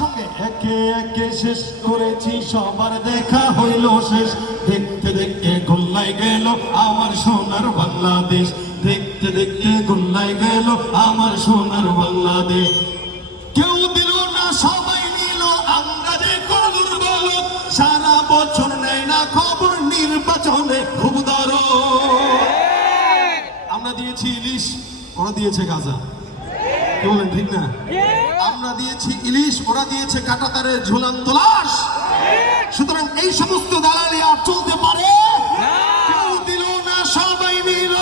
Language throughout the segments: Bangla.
সঙ্গে একে একে শেষ করেছি। সবার দেখা হইল শেষ। দেখতে দেখতে গোল্লাই গেল আমার সোনার বাংলাদেশ। দেখতে দেখতে গোল্লাই গেল আমার সোনার বাংলাদেশ। কেউ দিল না, সবাই নিল আমরা যে কলুর বলো সারা বছর নেয় না খবর নির্বাচনে খুব দরদ। আমরা দিয়েছি ইলিশ, ওরা দিয়েছে গাজা। কি বলেন, ঠিক না? আমরা দিয়েছি ইলিশ ওরা দিয়েছে কাটাতারের ঝুলন্ত লাশ। সুতরাং এই সমস্ত দালালি আর চলতে পারে? কেউ দিল না সবাই নিল।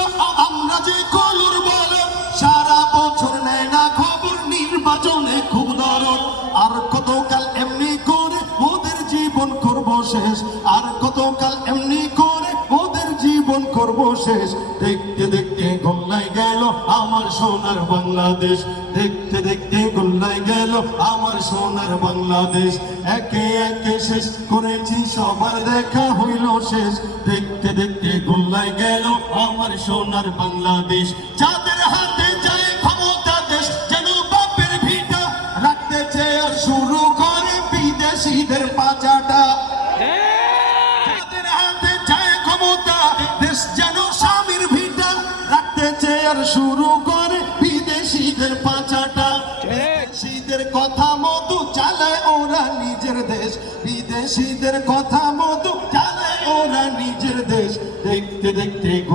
আমরা যে কলুর বল সারা বছর নেয় না খবর নির্বাচনে খুব দরদ। আর কতকাল এমনি করে ওদের জীবন করব শেষ? আর কতকাল এমনি জীবন করব শেষ। দেখতে দেখতে গোল্লাই গেল আমার সোনার বাংলাদেশ। দেখতে দেখতে গোল্লাই গেল আমার সোনার বাংলাদেশ। একে একে শেষ করেছি, সবার দেখা হইল শেষ। দেখতে দেখতে গোল্লাই গেল আমার সোনার বাংলাদেশ। যাদের হাতে যায় ক্ষমতা দেশ, যেন বাপের ভিটা রাখতে চেয়ে শুরু করে বিদেশিদের পাচাটা। চেয়ার শুরু করে বিদেশিদের পাচাটা। বিদেশিদের কথা মতো চালায় ওরা নিজের দেশ। বিদেশিদের কথা